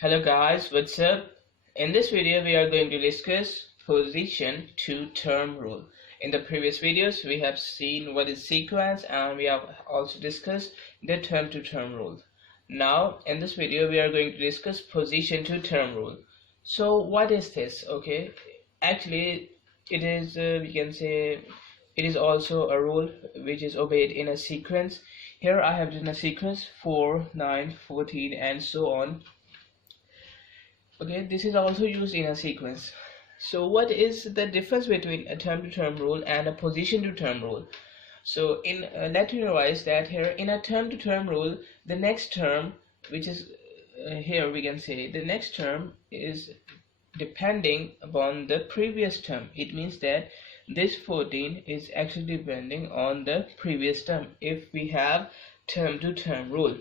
Hello guys, what's up? In this video we are going to discuss position to term rule. In the previous videos we have seen what is sequence and we have also discussed the term to term rule. Now in this video we are going to discuss position to term rule. So what is this? Okay, actually it is we can say it is also a rule which is obeyed in a sequence. Here I have done a sequence 4, 9, 14 and so on. Okay, this is also used in a sequence. So what is the difference between a term to term rule and a position to term rule? So in let me revise that here in a term to term rule, the next term, which is here we can say the next term is depending upon the previous term. It means that this 14 is actually depending on the previous term if we have term to term rule.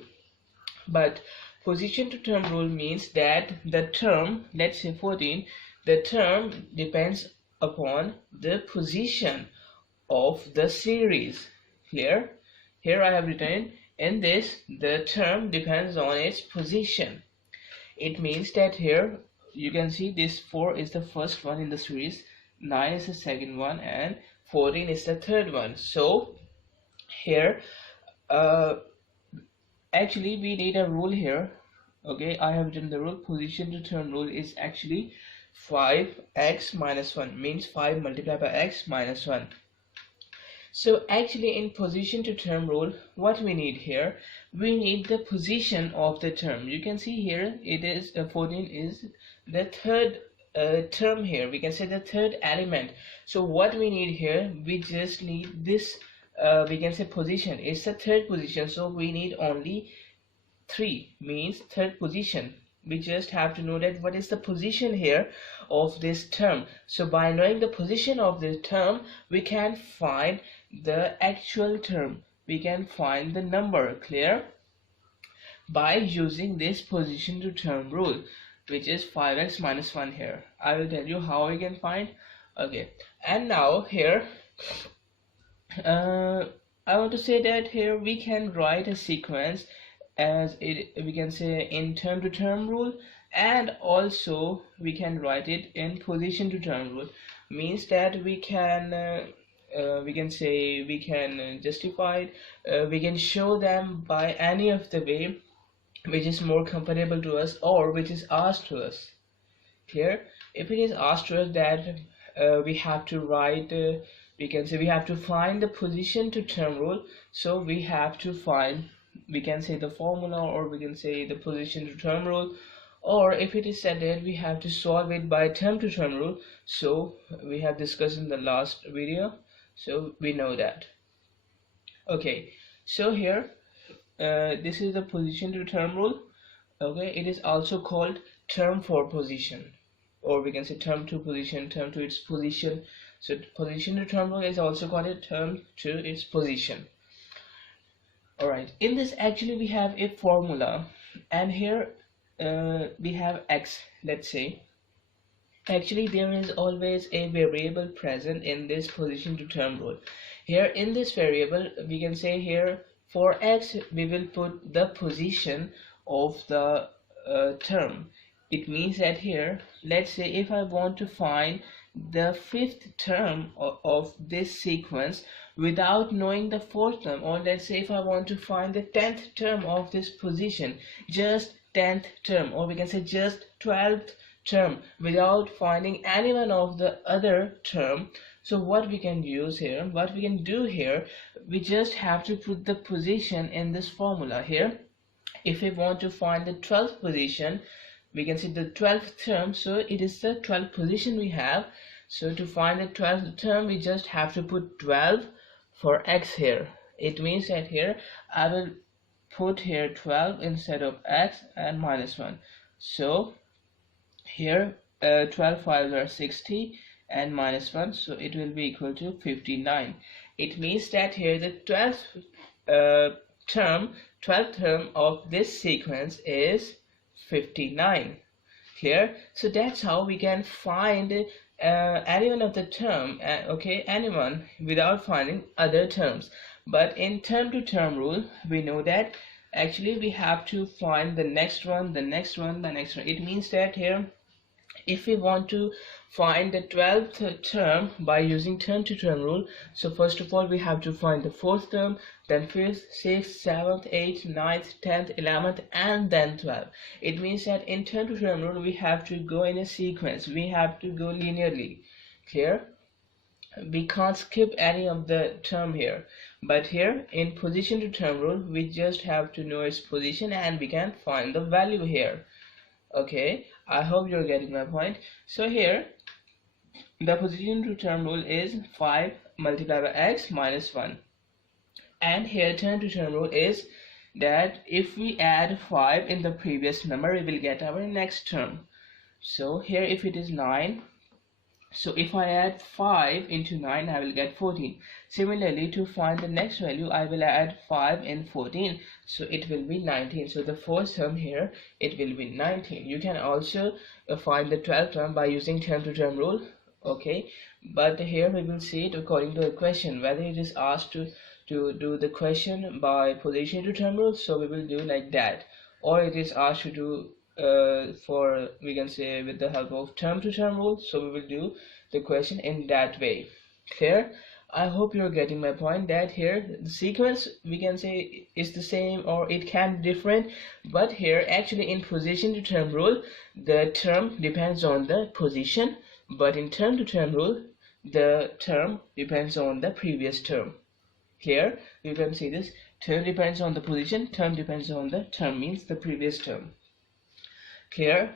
But position to term rule means that the term, let's say 14, the term depends upon the position of the series. Clear? Here I have written in this the term depends on its position. It means that here you can see this 4 is the first one in the series, 9 is the second one, and 14 is the third one. So here actually we need a rule here. Okay, I have written the rule. Position to term rule is actually 5x minus 1, means 5 multiplied by x minus 1. So actually in position to term rule, what we need here, we need the position of the term. You can see here it is 14 is the third term here, we can say the third element. So what we need here, we just need this we can say position is the third position, so we need only 3, means third position. We just have to know that what is the position here of this term. So by knowing the position of the term, we can find the actual term, we can find the number. Clear? By using this position to term rule, which is 5x minus 1 here. I will tell you how we can find. Okay, and now here I want to say that here we can write a sequence as it, we can say in term to term rule, and also we can write it in position to term rule. Means that we can say we can justify it, we can show them by any of the way which is more comfortable to us or which is asked to us. Here if it is asked to us that we have to write we can say we have to find the position to term rule, so we have to find, we can say the formula, or we can say the position to term rule. Or if it is said that we have to solve it by term to term rule, so we have discussed in the last video, so we know that. Okay, so here this is the position to term rule. Okay, it is also called term for position, or we can say term to position, term to its position. So position to term rule is also called a term to its position. Alright, in this actually we have a formula, and here we have x. Let's say actually there is always a variable present in this position to term rule. Here in this variable we can say here for x we will put the position of the term. It means that here, let's say if I want to find the fifth term of this sequence without knowing the fourth term, or let's say if I want to find the 10th term of this position, just 10th term, or we can say just 12th term, without finding any one of the other term. So what we can use here, what we can do here, we just have to put the position in this formula here. If we want to find the 12th position, we can see the 12th term, so it is the 12th position we have. So to find the 12th term, we just have to put 12 for x here. It means that here I will put here 12 instead of x and minus 1. So here 12 5s are 60 and minus 1, so it will be equal to 59. It means that here the 12th term of this sequence is 59. Here, so that's how we can find any one of the term, okay, anyone, without finding other terms. But in term to term rule, we know that Actually we have to find the next one, the next one, the next one. It means that here if we want to find the 12th term by using term to term rule, so first of all we have to find the fourth term, then fifth, sixth, seventh, eighth, ninth, 10th, 11th, and then 12th. It means that in term to term rule we have to go in a sequence, we have to go linearly. Clear? We can't skip any of the term here, but here in position to term rule we just have to know its position and we can find the value here. Okay, I hope you're getting my point. So here the position to term rule is 5 multiplied by x minus 1, and here term to term rule is that if we add 5 in the previous number we will get our next term. So here if it is 9, so if I add 5 into 9 I will get 14. Similarly, to find the next value I will add 5 in 14, so it will be 19. So the first term here it will be 19. You can also find the 12th term by using term to term rule. Okay, but here we will see it according to the question, whether it is asked to do the question by position to term rule, so we will do like that, or it is asked to do for, we can say, with the help of term to term rule, so we will do the question in that way. Clear? I hope you're getting my point, that here the sequence we can say is the same or it can be different, but here actually in position to term rule the term depends on the position, but in term to term rule the term depends on the previous term. Here you can see this, term depends on the position, term depends on the term, means the previous term. Clear?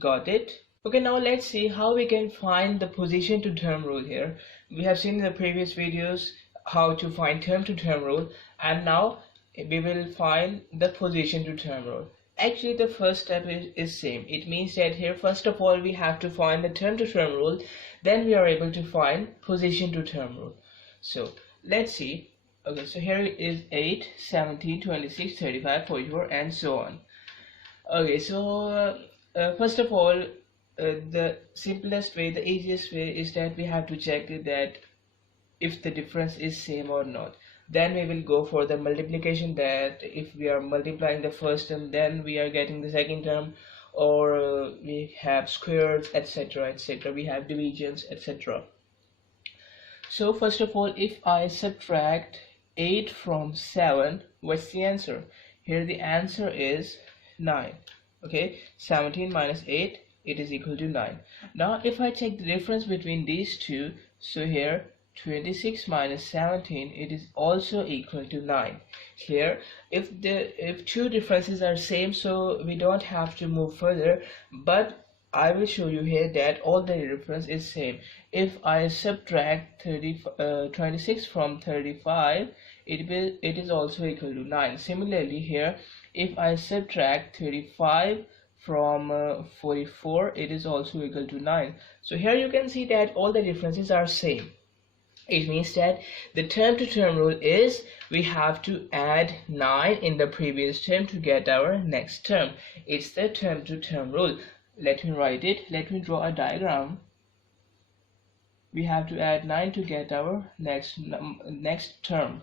Got it? Okay, now let's see how we can find the position to term rule here. We have seen in the previous videos how to find term to term rule, and now we will find the position to term rule. Actually the first step is same. It means that here first of all we have to find the term to term rule, then we are able to find position to term rule. So let's see. Okay, so here is 8, 17, 26, 35, 44, and so on. Okay, so first of all, the simplest way, the easiest way is that we have to check that if the difference is same or not. Then we will go for the multiplication, that if we are multiplying the first term then we are getting the second term, or we have squares, etc, etc, we have divisions, etc. So first of all, if I subtract 8 from 7, what's the answer? Here the answer is 9. Okay, 17 minus 8, it is equal to 9. Now if I check the difference between these two, so here 26 minus 17, it is also equal to 9. Here if two differences are same, so we don't have to move further, but I will show you here that all the difference is same. If I subtract 26 from 35, it is also equal to 9. Similarly here, if I subtract 35 from 44, it is also equal to 9. So here you can see that all the differences are same. It means that the term to term rule is we have to add 9 in the previous term to get our next term. It's the term to term rule. Let me write it. Let me draw a diagram. We have to add 9 to get our next term.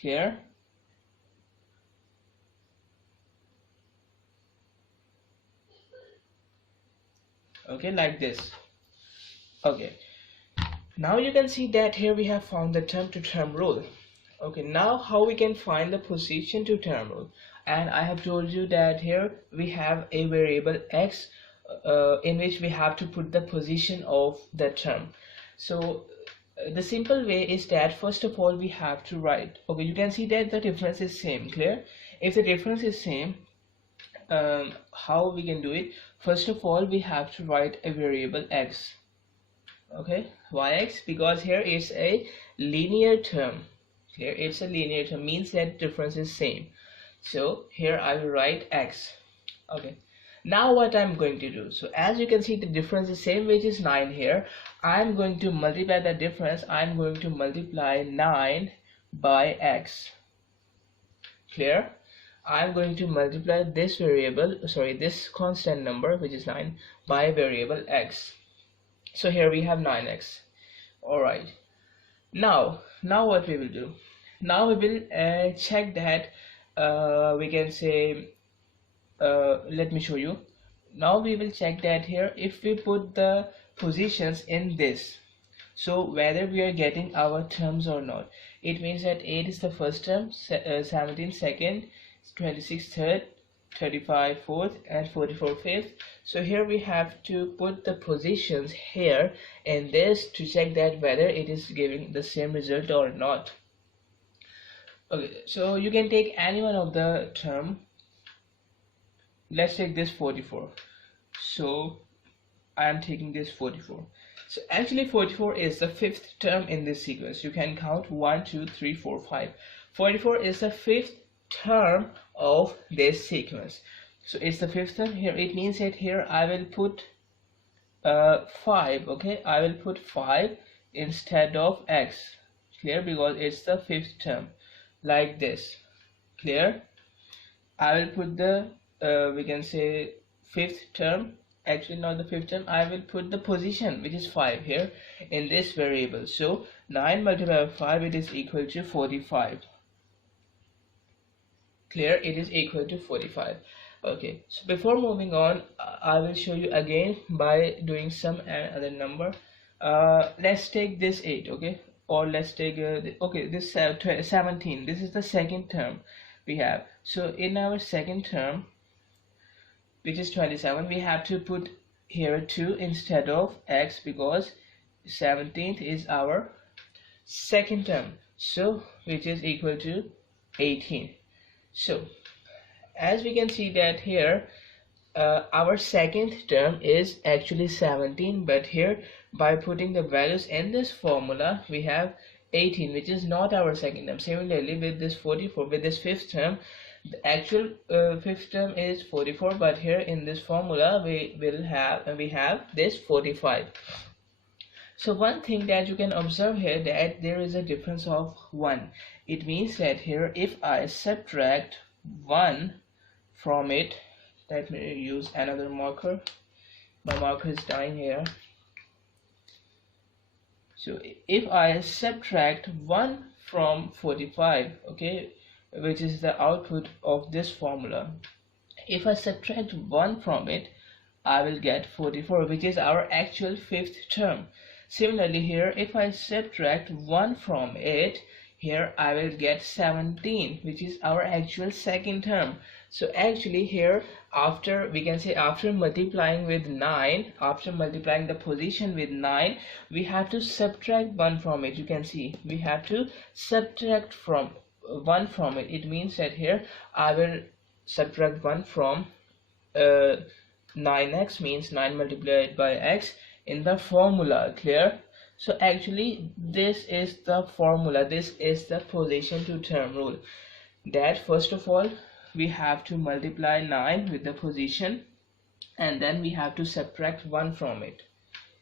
Clear? Okay, like this. Okay, now you can see that here we have found the term to term rule. Okay, now how we can find the position to term rule? And I have told you that here we have a variable x in which we have to put the position of the term. So the simple way is that first of all we have to write, okay, you can see that the difference is same. Clear? If the difference is same, how we can do it? First of all we have to write a variable x. Okay, yx, because here it's a linear term. Here it's a linear term, means that difference is same. So here I will write x. Okay, now what I'm going to do, so as you can see the difference is same, which is 9 here. I'm going to multiply the difference. I'm going to multiply 9 by x. Clear? I'm going to multiply this variable, sorry, this constant number which is 9 by variable x. So here we have 9x. Alright, now what we will do, now we will check that we can say, let me show you. Now we will check that here if we put the positions in this, so whether we are getting our terms or not. It means that 8 is the first term, 17 second, 26 third, 35 fourth, and 44 fifth. So here we have to put the positions here in this to check that whether it is giving the same result or not. Okay, so you can take any one of the term. Let's take this 44. So I am taking this 44. So actually 44 is the fifth term in this sequence. You can count 1, 2, 3, 4, 5. 44 is the fifth term of this sequence. So it's the fifth term here. It means that here I will put 5. Okay, I will put 5 instead of x. Clear? Because it's the fifth term, like this. Clear? I will put the we can say fifth term, actually not the fifth term. I will put the position, which is 5, here in this variable. So 9 multiplied by 5, it is equal to 45. Clear? It is equal to 45. Okay, so before moving on, I will show you again by doing some other number. Let's take this 8, okay, or let's take okay, this 17. This is the second term we have. So in our second term, which is 27, we have to put here 2 instead of x, because 17th is our second term, so which is equal to 18. So as we can see that here our second term is actually 17, but here by putting the values in this formula we have 18, which is not our second term. Similarly with this 44, with this fifth term, the actual fifth term is 44, but here in this formula we have this 45. So one thing that you can observe here, that there is a difference of 1. It means that here if I subtract 1 from it, let me use another marker. My marker is dying here. So if I subtract 1 from 45, okay, which is the output of this formula, if I subtract 1 from it, I will get 44, which is our actual fifth term. Similarly here, if I subtract 1 from it, here I will get 17, which is our actual second term. So actually here, after we can say after multiplying with 9, after multiplying the position with 9, we have to subtract 1 from it. You can see we have to subtract 1 from it. It means that here I will subtract 1 from 9x, means 9 multiplied by x in the formula. Clear? So actually this is the formula, this is the position to term rule, that first of all we have to multiply 9 with the position and then we have to subtract 1 from it.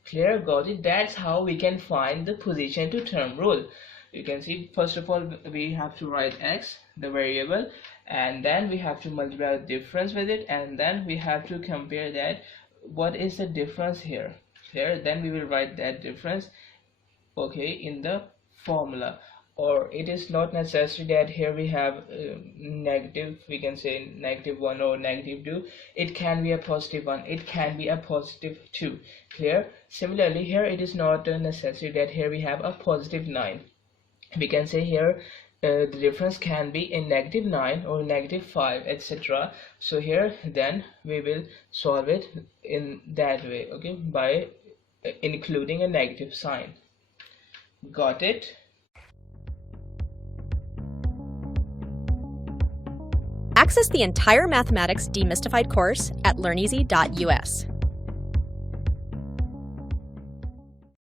Clear? Got it? That's how we can find the position to term rule. You can see first of all we have to write x, the variable, and then we have to multiply the difference with it, and then we have to compare that what is the difference here. Clear? Then we will write that difference, okay, in the formula. Or it is not necessary that here we have negative, we can say -1 or -2. It can be a +1, it can be a +2. Clear? Similarly here it is not necessary that here we have a +9. We can say here the difference can be in -9 or -5, etc. So here then we will solve it in that way, okay, by including a negative sign. Got it? Access the entire Mathematics Demystified course at learneasy.us.